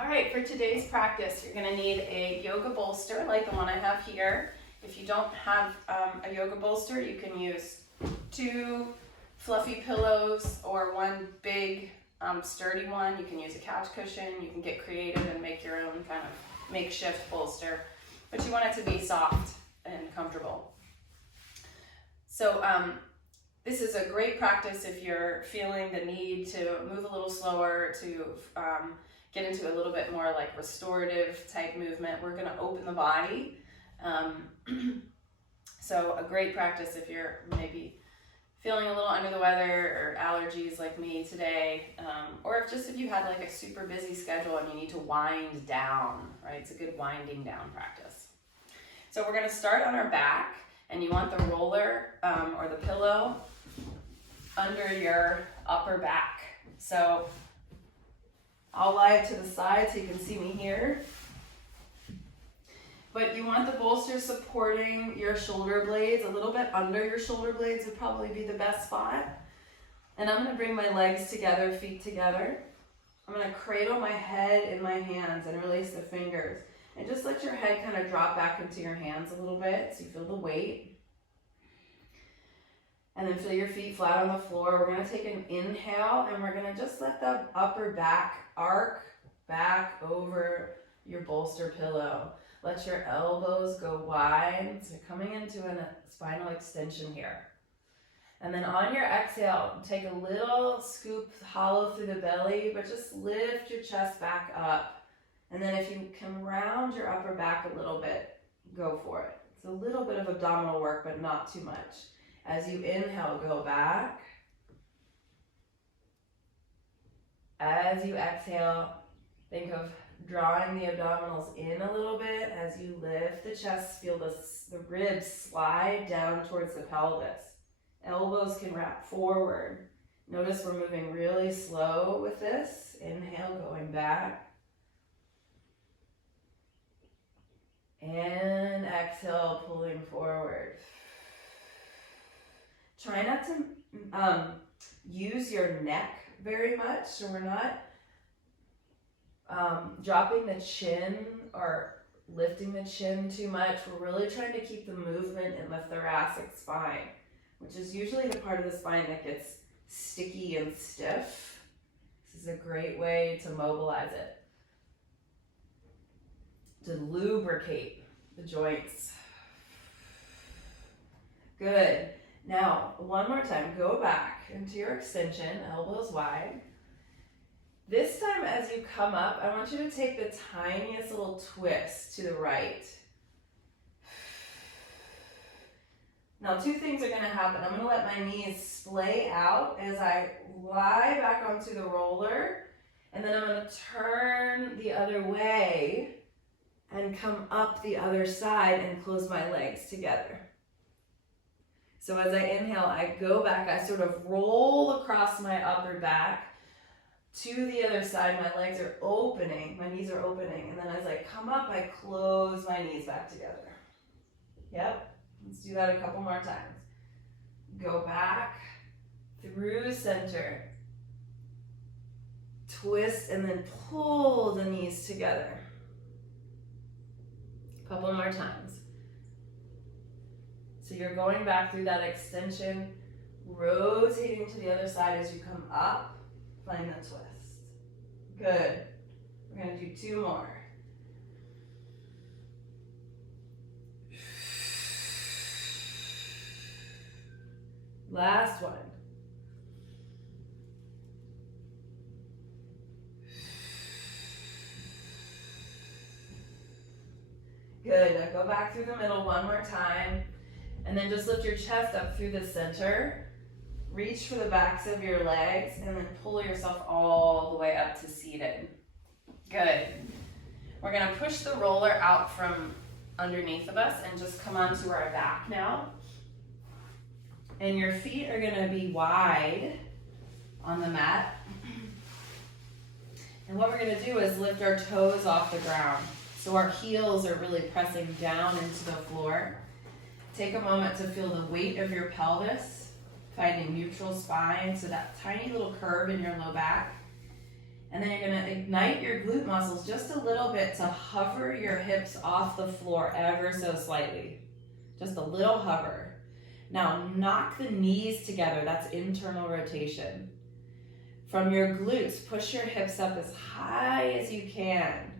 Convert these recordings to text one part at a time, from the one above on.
All right, for today's practice, you're gonna need a yoga bolster like the one I have here. If you don't have a yoga bolster, you can use 2 fluffy pillows or 1 big sturdy one. You can use a couch cushion. You can get creative and make your own kind of makeshift bolster, but you want it to be soft and comfortable. So this is a great practice if you're feeling the need to move a little slower, to get into a little bit more like restorative type movement. We're gonna open the body. So a great practice if you're maybe feeling a little under the weather or allergies like me today, or if you had like a super busy schedule and you need to wind down, right? It's a good winding down practice. So we're gonna start on our back, and you want the roller or the pillow under your upper back. So I'll lie it to the side so you can see me here. But you want the bolster supporting your shoulder blades. A little bit under your shoulder blades would probably be the best spot. And I'm gonna bring my legs together, feet together. I'm gonna cradle my head in my hands and release the fingers. And just let your head kind of drop back into your hands a little bit so you feel the weight. And then feel your feet flat on the floor. We're gonna take an inhale and we're gonna just let the upper back arc back over your bolster pillow. Let your elbows go wide. So you're coming into a spinal extension here. And then on your exhale, take a little scoop hollow through the belly, but just lift your chest back up. And then if you can round your upper back a little bit, go for it. It's a little bit of abdominal work, but not too much. As you inhale, go back. As you exhale, think of drawing the abdominals in a little bit. As you lift the chest, feel the ribs slide down towards the pelvis. Elbows can wrap forward. Notice we're moving really slow with this. Inhale, going back. And exhale, pulling forward. Try not to use your neck very much, so we're not dropping the chin or lifting the chin too much. We're really trying to keep the movement in the thoracic spine, which is usually the part of the spine that gets sticky and stiff. This is a great way to mobilize it, to lubricate the joints. Good. Now, one more time, go back into your extension, elbows wide. This time as you come up, I want you to take the tiniest little twist to the right. Now, 2 things are gonna happen. I'm gonna let my knees splay out as I lie back onto the roller, and then I'm gonna turn the other way and come up the other side and close my legs together. So as I inhale, I go back, I sort of roll across my upper back to the other side. My legs are opening, my knees are opening. And then as I come up, I close my knees back together. Yep, let's do that a couple more times. Go back through center. Twist and then pull the knees together. A couple more times. So you're going back through that extension, rotating to the other side as you come up, find the twist. Good. We're gonna do 2 more. Last one. Good, now go back through the middle one more time. And then just lift your chest up through the center. Reach for the backs of your legs and then pull yourself all the way up to seated. Good. We're gonna push the roller out from underneath of us and just come onto our back now. And your feet are gonna be wide on the mat. And what we're gonna do is lift our toes off the ground. So our heels are really pressing down into the floor. Take a moment to feel the weight of your pelvis, finding neutral spine, so that tiny little curve in your low back. And then you're gonna ignite your glute muscles just a little bit to hover your hips off the floor ever so slightly. Just a little hover. Now knock the knees together, that's internal rotation. From your glutes, push your hips up as high as you can.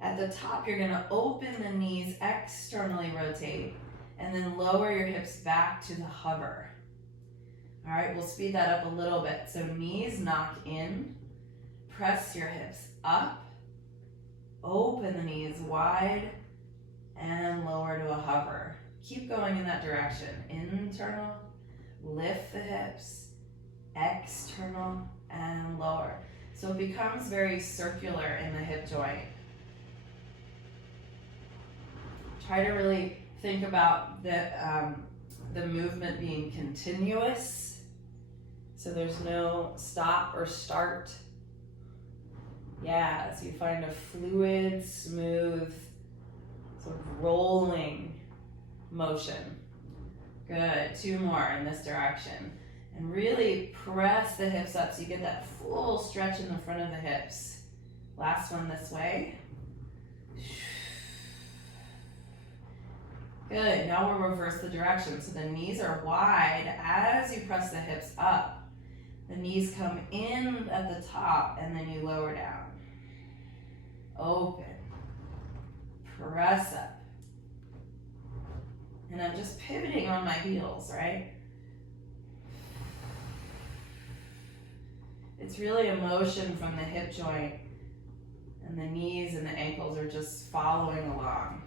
At the top, you're gonna open the knees, externally rotate, and then lower your hips back to the hover. All right, we'll speed that up a little bit. So knees knock in, press your hips up, open the knees wide, and lower to a hover. Keep going in that direction. Internal, lift the hips, external, and lower. So it becomes very circular in the hip joint. Try to really think about the movement being continuous. So there's no stop or start. Yeah, so you find a fluid, smooth, sort of rolling motion. Good, 2 more in this direction. And really press the hips up so you get that full stretch in the front of the hips. Last one this way. Good, now we'll reverse the direction. So the knees are wide as you press the hips up. The knees come in at the top and then you lower down. Open. Press up. And I'm just pivoting on my heels, right? It's really a motion from the hip joint, and the knees and the ankles are just following along.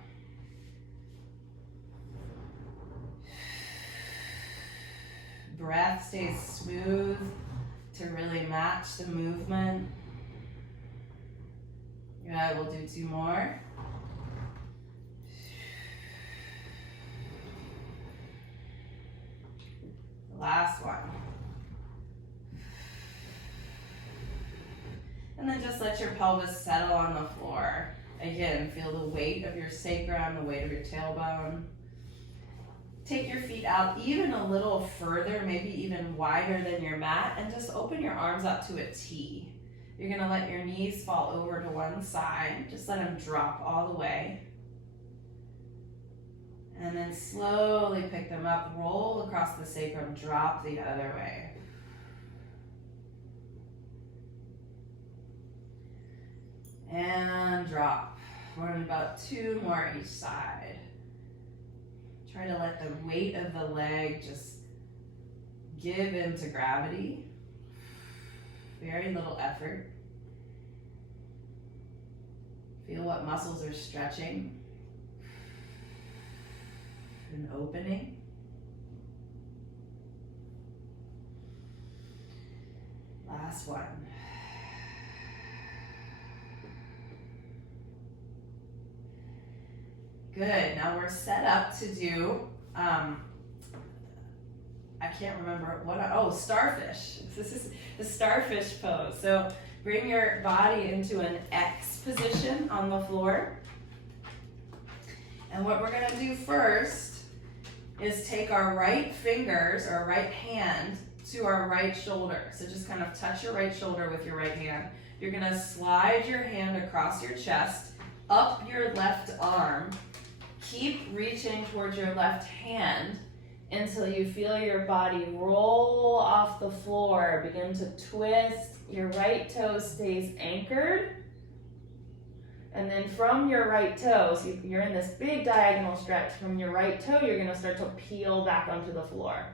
Breath stays smooth to really match the movement. Yeah, we'll do 2 more. Last one. And then just let your pelvis settle on the floor. Again, feel the weight of your sacrum, the weight of your tailbone. Take your feet out even a little further, maybe even wider than your mat, and just open your arms out to a T. You're gonna let your knees fall over to one side. Just let them drop all the way. And then slowly pick them up, roll across the sacrum, drop the other way. And drop. We're in about 2 more each side. Try to let the weight of the leg just give into gravity. Very little effort. Feel what muscles are stretching and opening. Last one. Good, now we're set up to do, I can't remember what, starfish. This is the starfish pose. So bring your body into an X position on the floor. And what we're gonna do first is take our right fingers, or right hand, to our right shoulder. So just kind of touch your right shoulder with your right hand. You're gonna slide your hand across your chest, up your left arm. Keep reaching towards your left hand until you feel your body roll off the floor, begin to twist. Your right toe stays anchored. And then from your right toe, so you're in this big diagonal stretch, from your right toe, you're gonna start to peel back onto the floor.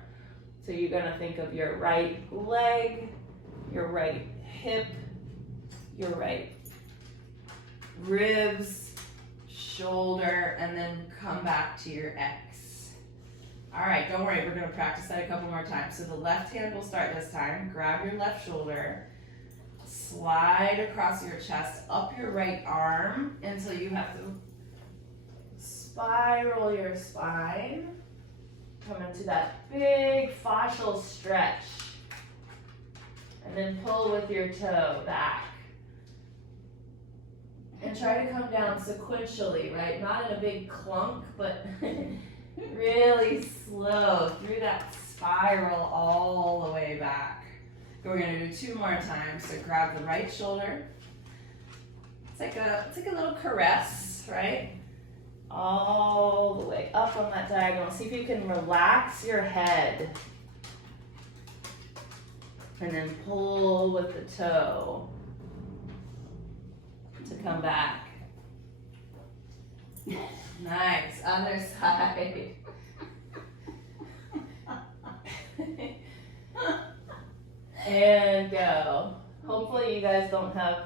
So you're gonna think of your right leg, your right hip, your right ribs, shoulder, and then come back to your X. All right, don't worry, we're gonna practice that a couple more times. So the left hand will start this time. Grab your left shoulder, slide across your chest, up your right arm until you have to spiral your spine. Come into that big fascial stretch. And then pull with your toe back. And try to come down sequentially, right? Not in a big clunk, but really slow through that spiral all the way back. We're gonna do 2 more times. So grab the right shoulder. It's like a little caress, right? All the way up on that diagonal. See if you can relax your head. And then pull with the toe to come back. Nice, other side. And go. Hopefully you guys don't have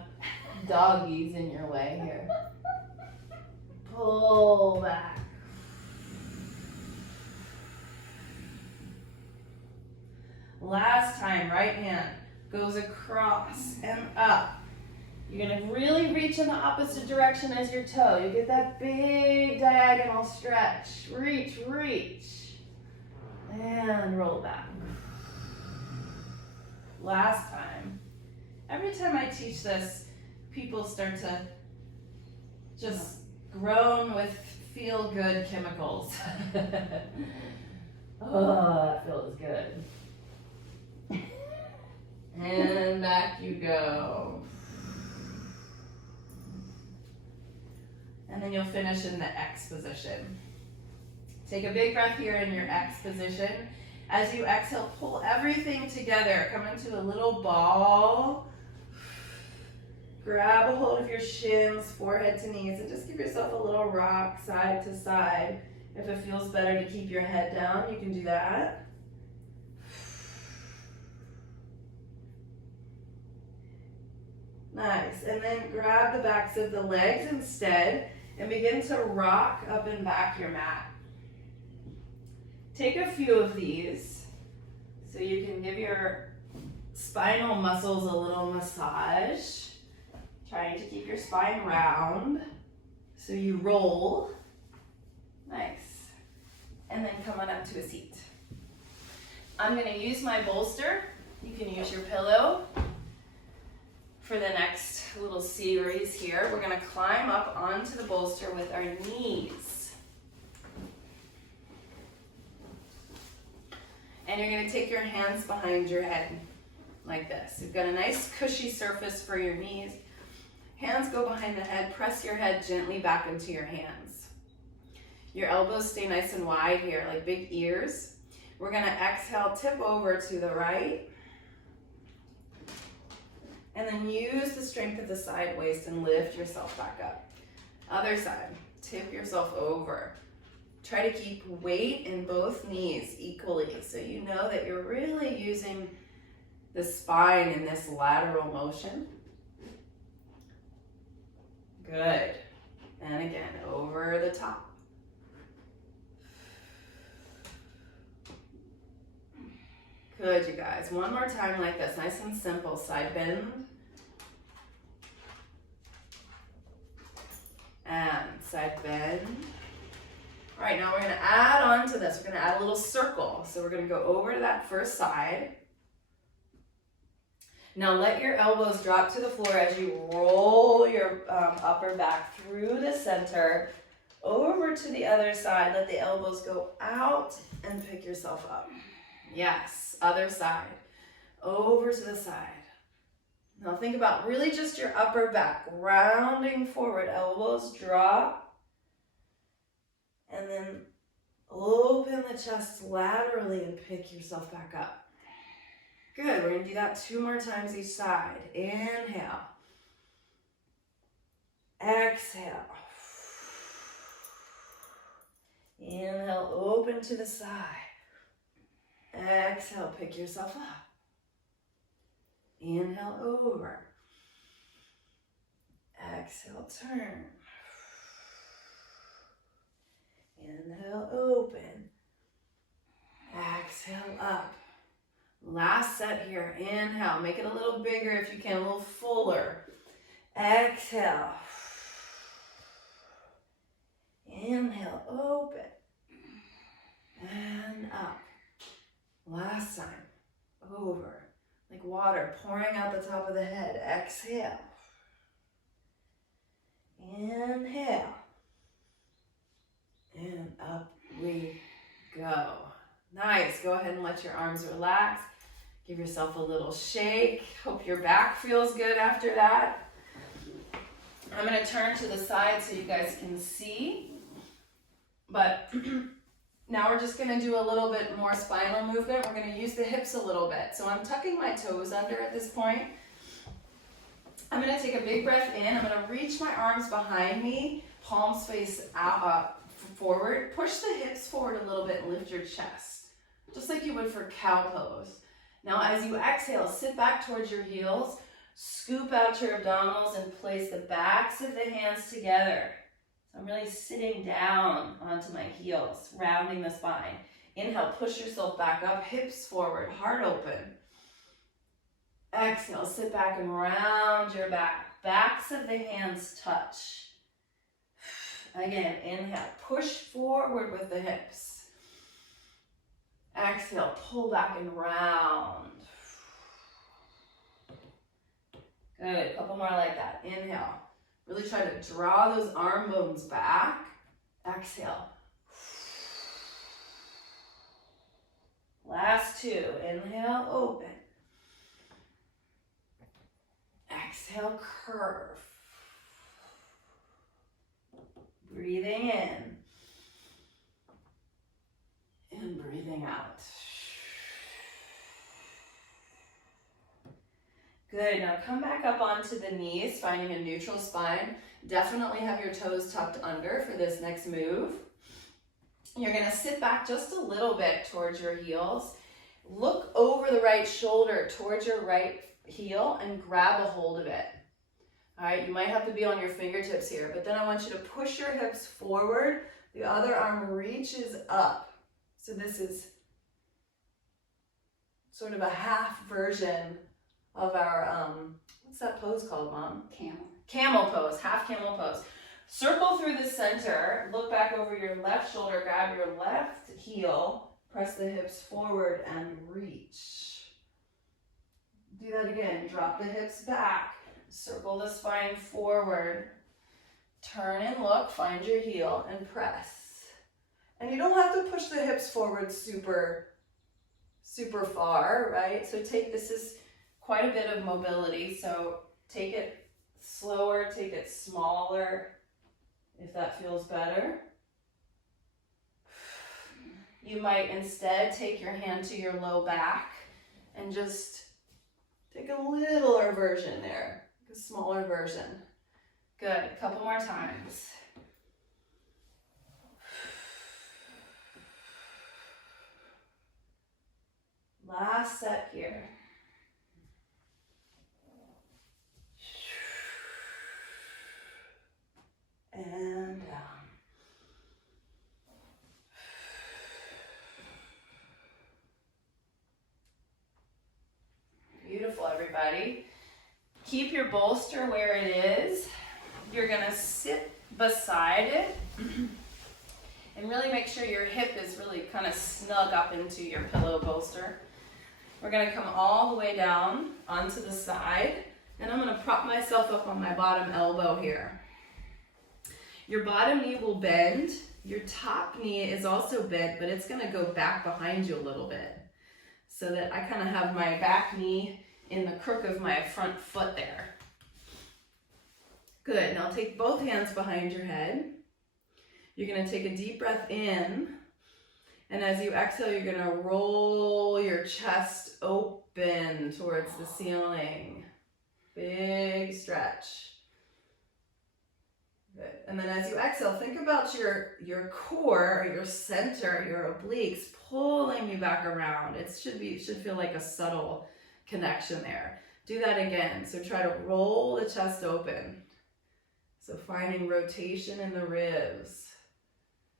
doggies in your way here. Pull back. Last time, right hand goes across and up. You're gonna really reach in the opposite direction as your toe. You get that big diagonal stretch. Reach, reach. And roll back. Last time. Every time I teach this, people start to just groan with feel-good chemicals. Oh, that feels good. And back you go. And then you'll finish in the X position. Take a big breath here in your X position. As you exhale, pull everything together. Come into a little ball. Grab a hold of your shins, forehead to knees, and just give yourself a little rock side to side. If it feels better to keep your head down, you can do that. Nice. And then grab the backs of the legs instead and begin to rock up and back your mat. Take a few of these so you can give your spinal muscles a little massage. Trying to keep your spine round. So you roll. Nice. And then come on up to a seat. I'm going to use my bolster. You can use your pillow. For the next little series here, we're going to climb up onto the bolster with our knees. And you're going to take your hands behind your head like this. You've got a nice cushy surface for your knees. Hands go behind the head. Press your head gently back into your hands. Your elbows stay nice and wide here, like big ears. We're going to exhale, tip over to the right. And then use the strength of the side waist and lift yourself back up. Other side, tip yourself over. Try to keep weight in both knees equally so you know that you're really using the spine in this lateral motion. Good. And again, over the top. Good, you guys. One more time like this, nice and simple. Side bend. And side bend. All right, now we're gonna add on to this. We're gonna add a little circle. So we're gonna go over to that first side. Now let your elbows drop to the floor as you roll your upper back through the center, over to the other side. Let the elbows go out and pick yourself up. Yes, other side, over to the side. Now think about really just your upper back, rounding forward, elbows drop, and then open the chest laterally and pick yourself back up. Good, we're gonna do that 2 more times each side. Inhale. Exhale. Inhale, open to the side. Exhale, pick yourself up. Inhale, over. Exhale, turn. Inhale, open. Exhale, up. Last set here. Inhale, make it a little bigger if you can, a little fuller. Exhale. Inhale, open. And up. Last time. Over. Like water pouring out the top of the head. Exhale. Inhale. And up we go. Nice. Go ahead and let your arms relax. Give yourself a little shake. Hope your back feels good after that. I'm gonna turn to the side so you guys can see. But now we're just gonna do a little bit more spinal movement. We're gonna use the hips a little bit. So I'm tucking my toes under at this point. I'm gonna take a big breath in. I'm gonna reach my arms behind me, palms face out, forward. Push the hips forward a little bit and lift your chest, just like you would for cow pose. Now as you exhale, sit back towards your heels, scoop out your abdominals and place the backs of the hands together. So I'm really sitting down onto my heels, rounding the spine. Inhale, push yourself back up, hips forward, heart open. Exhale, sit back and round your back. Backs of the hands touch. Again, inhale, push forward with the hips. Exhale, pull back and round. Good, a couple more like that. Inhale, really try to draw those arm bones back. Exhale. Last two, inhale, open. Exhale, curve. Breathing in. And breathing out. Good, now come back up onto the knees, finding a neutral spine. Definitely have your toes tucked under for this next move. You're gonna sit back just a little bit towards your heels. Look over the right shoulder towards your right heel and grab a hold of it. All right, you might have to be on your fingertips here, but then I want you to push your hips forward. The other arm reaches up. So this is sort of a half version of our, what's that pose called, Mom? Camel. Camel pose, half camel pose. Circle through the center, look back over your left shoulder, grab your left heel, press the hips forward and reach. Do that again, drop the hips back, circle the spine forward, turn and look, find your heel and press. And you don't have to push the hips forward super far, right? So this is quite a bit of mobility, so take it slower, take it smaller, if that feels better. You might instead take your hand to your low back and just take a littler version there, a smaller version. Good, a couple more times. Last set here. And down. Beautiful, everybody. Keep your bolster where it is. You're gonna sit beside it and really make sure your hip is really kind of snug up into your pillow bolster. We're gonna come all the way down onto the side, and I'm gonna prop myself up on my bottom elbow here. Your bottom knee will bend. Your top knee is also bent, but it's gonna go back behind you a little bit, so that I kind of have my back knee in the crook of my front foot there. Good, now take both hands behind your head. You're gonna take a deep breath in, and as you exhale, you're gonna roll your chest open towards the ceiling. Big stretch. Good, and then as you exhale, think about your core, your center, your obliques pulling you back around. It should feel like a subtle connection there. Do that again. So try to roll the chest open. So finding rotation in the ribs,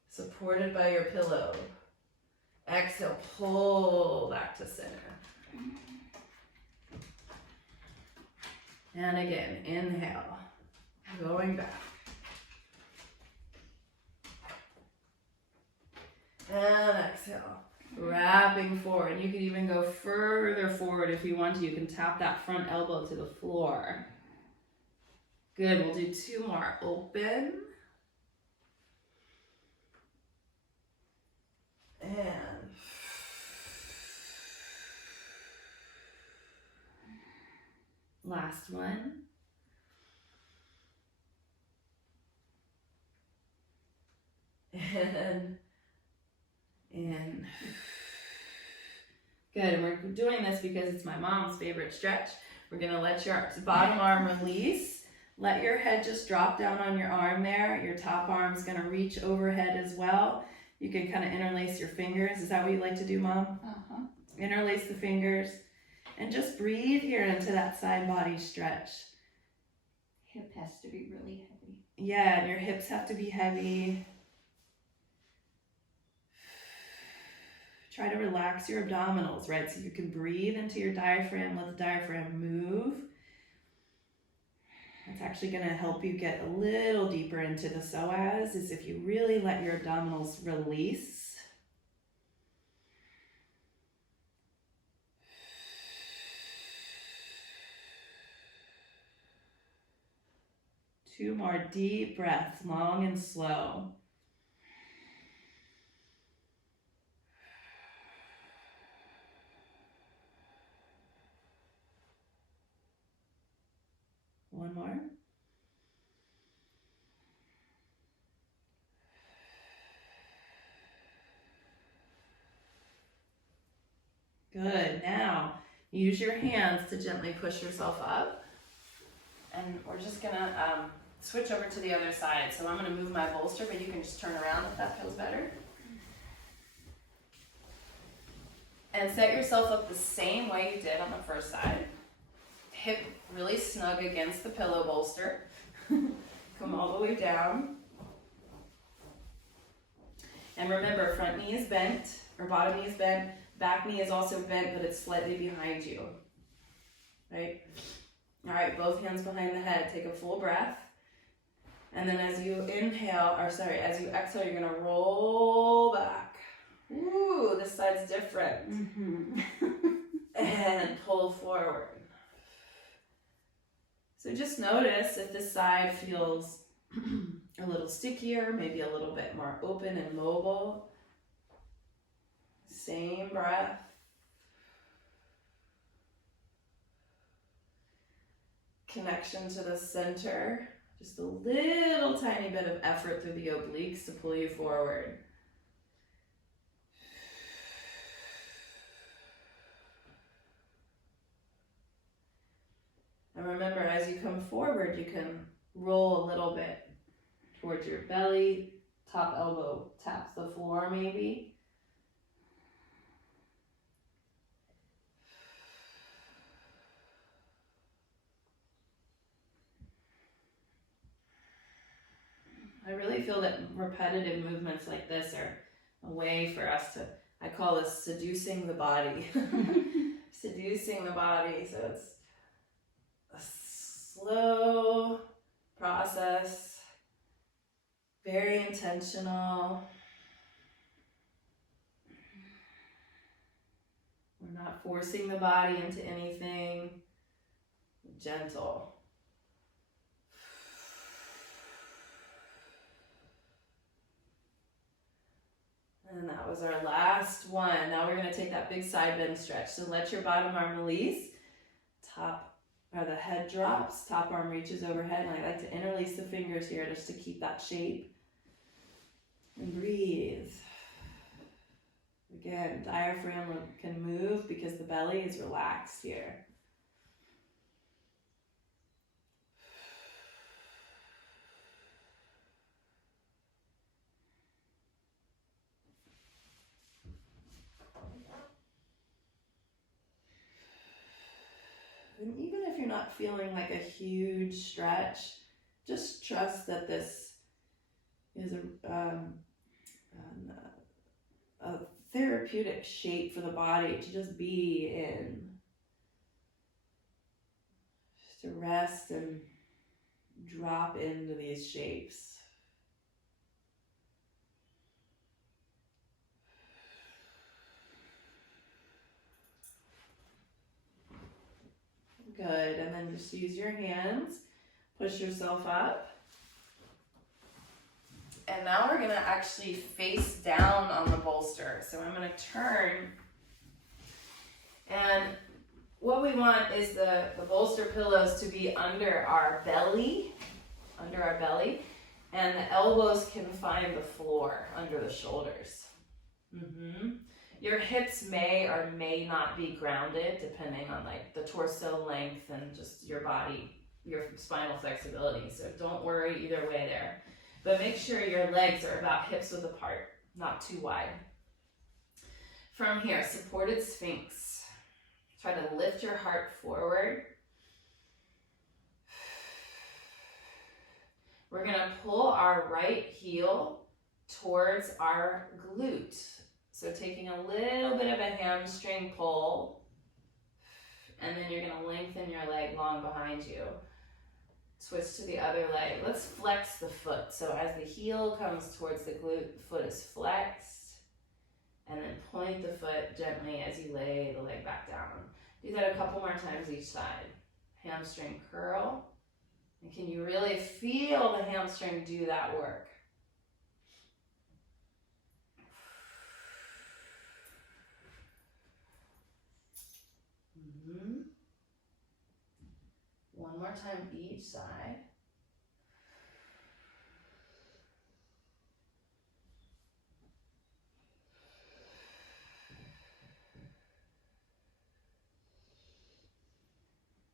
supported by your pillow. Exhale, pull back to center. And again, inhale, going back. And exhale, wrapping forward. You can even go further forward if you want to. You can tap that front elbow to the floor. Good, we'll do two more. Open. And Last one. And in. Good, and we're doing this because it's my mom's favorite stretch. We're gonna let your bottom arm release. Let your head just drop down on your arm there. Your top arm's gonna reach overhead as well. You can kind of interlace your fingers. Is that what you like to do, Mom? Uh-huh. Interlace the fingers. And just breathe here into that side body stretch. Hip has to be really heavy. Yeah, and your hips have to be heavy. Try to relax your abdominals, right? So you can breathe into your diaphragm, let the diaphragm move. It's actually going to help you get a little deeper into the psoas, is if you really let your abdominals release. Two more deep breaths, long and slow. One more. Good. Now, use your hands to gently push yourself up. And we're just gonna switch over to the other side. So I'm gonna move my bolster, but you can just turn around if that feels better. And set yourself up the same way you did on the first side. Hip really snug against the pillow bolster. Come all the way down. And remember, front knee is bent, or bottom knee is bent. Back knee is also bent, but it's slightly behind you. Right? All right, both hands behind the head. Take a full breath. And then as you inhale, as you exhale, you're gonna roll back. Ooh, this side's different. Mm-hmm. And pull forward. So just notice if this side feels a little stickier, maybe a little bit more open and mobile. Same breath. Connection to the center. Just a little tiny bit of effort through the obliques to pull you forward. And remember, as you come forward, you can roll a little bit towards your belly. Top elbow taps the floor maybe. I really feel that repetitive movements like this are a way for us to, I call this seducing the body. Seducing the body. So it's a slow process, very intentional. We're not forcing the body into anything. Gentle. And that was our last one. Now we're going to take that big side bend stretch. So let your bottom arm release. The head drops, top arm reaches overhead, and I like to interlace the fingers here just to keep that shape. And breathe. Again, diaphragm can move because the belly is relaxed here. And even if you're not feeling like a huge stretch, just trust that this is a therapeutic shape for the body to just be in. Just to rest and drop into these shapes. Good, and then just use your hands, push yourself up. And now we're gonna actually face down on the bolster. So I'm gonna turn, and what we want is the bolster pillows to be under our belly, and the elbows can find the floor under the shoulders. Your hips may or may not be grounded depending on like the torso length and just your body, your spinal flexibility. So don't worry either way there. But make sure your legs are about hips width apart, not too wide. From here, supported sphinx. Try to lift your heart forward. We're gonna pull our right heel towards our glute. So taking a little bit of a hamstring pull, and then you're gonna lengthen your leg long behind you. Switch to the other leg. Let's flex the foot. So as the heel comes towards the glute, the foot is flexed, and then point the foot gently as you lay the leg back down. Do that a couple more times each side. Hamstring curl. And can you really feel the hamstring do that work? One more time each side.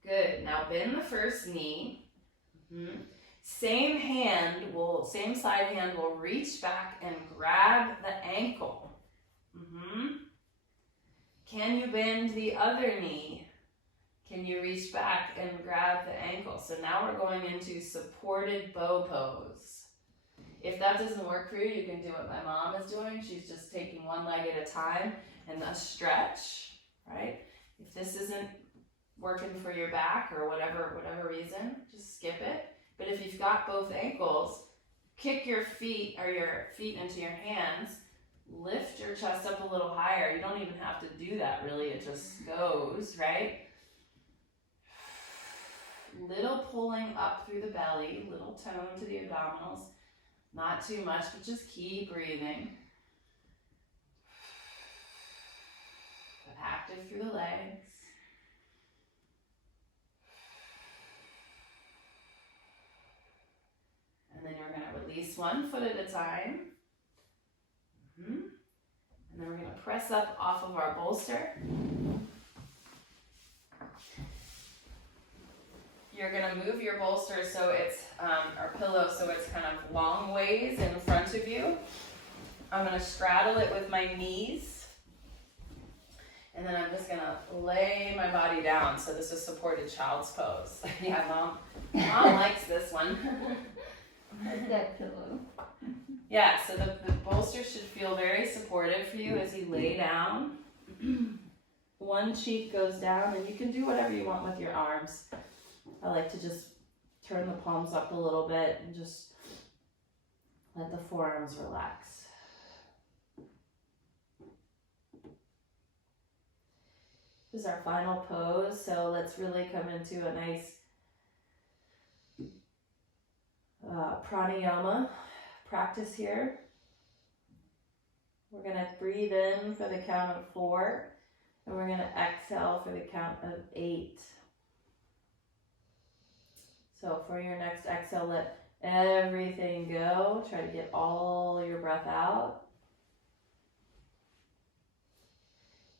Good. Now bend the first knee. Same side hand will reach back and grab the ankle. Can you bend the other knee? Can you reach back and grab the ankle? So now we're going into supported bow pose. If that doesn't work for you, you can do what my mom is doing. She's just taking one leg at a time and a stretch, right? If this isn't working for your back or whatever reason, just skip it. But if you've got both ankles, kick your feet into your hands, lift your chest up a little higher. You don't even have to do that really, it just goes, right? Little pulling up through the belly, little tone to the abdominals. Not too much, but just keep breathing. Active through the legs. And then you're going to release one foot at a time. And then we're going to press up off of our bolster. You're going to move your bolster so it's, or pillow, so it's kind of long ways in front of you. I'm going to straddle it with my knees. And then I'm just going to lay my body down. So this is supported child's pose. Yeah, mom likes this one. That pillow. Yeah, so the bolster should feel very supportive for you as you lay down. One cheek goes down, and you can do whatever you want with your arms. I like to just turn the palms up a little bit and just let the forearms relax. This is our final pose, so let's really come into a nice pranayama practice here. We're going to breathe in for the count of 4, and we're going to exhale for the count of 8. So for your next exhale, let everything go. Try to get all your breath out.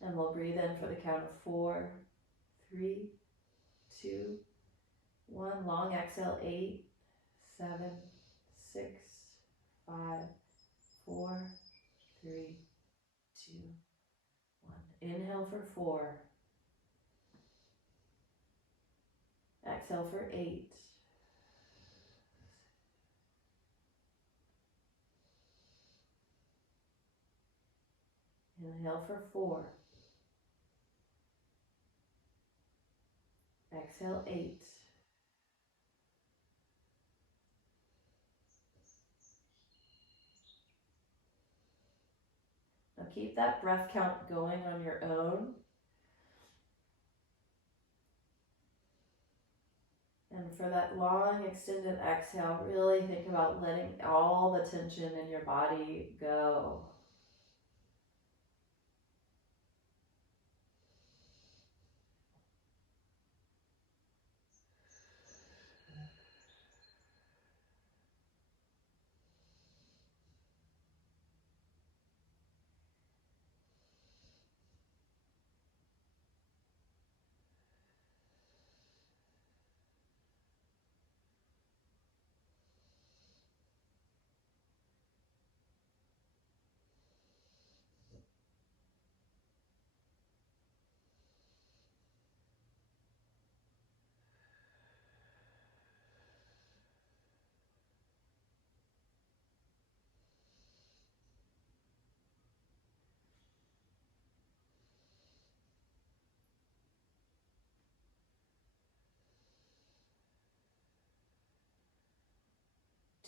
And we'll breathe in for the count of 4, 3, 2, 1. Long exhale, 8, 7, 6, 5, 4, 3, 2, 1. Inhale for 4. Exhale for 8. Inhale for 4. Exhale 8. Now keep that breath count going on your own. And for that long extended exhale, really think about letting all the tension in your body go.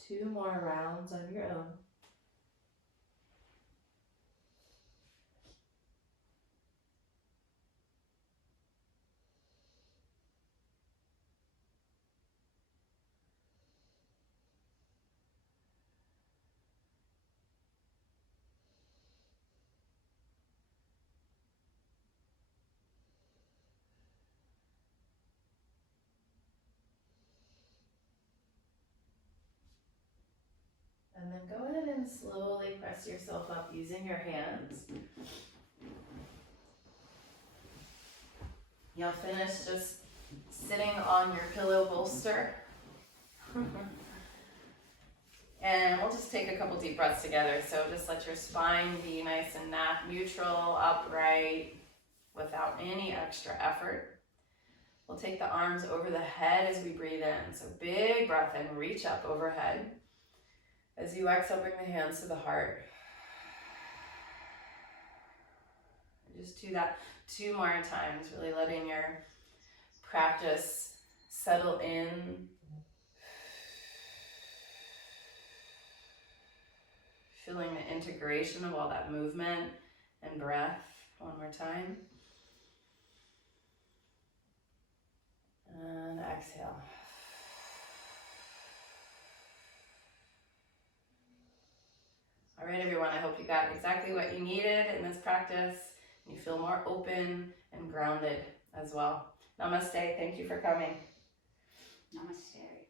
2 more rounds of your own. And then go ahead and slowly press yourself up using your hands. You'll finish just sitting on your pillow bolster. And we'll just take a couple deep breaths together. So just let your spine be nice and neutral, upright, without any extra effort. We'll take the arms over the head as we breathe in. So big breath in, reach up overhead. As you exhale, bring the hands to the heart. Just do that 2 more times, really letting your practice settle in. Feeling the integration of all that movement and breath. One more time. And exhale. All right, everyone, I hope you got exactly what you needed in this practice. You feel more open and grounded as well. Namaste. Thank you for coming. Namaste.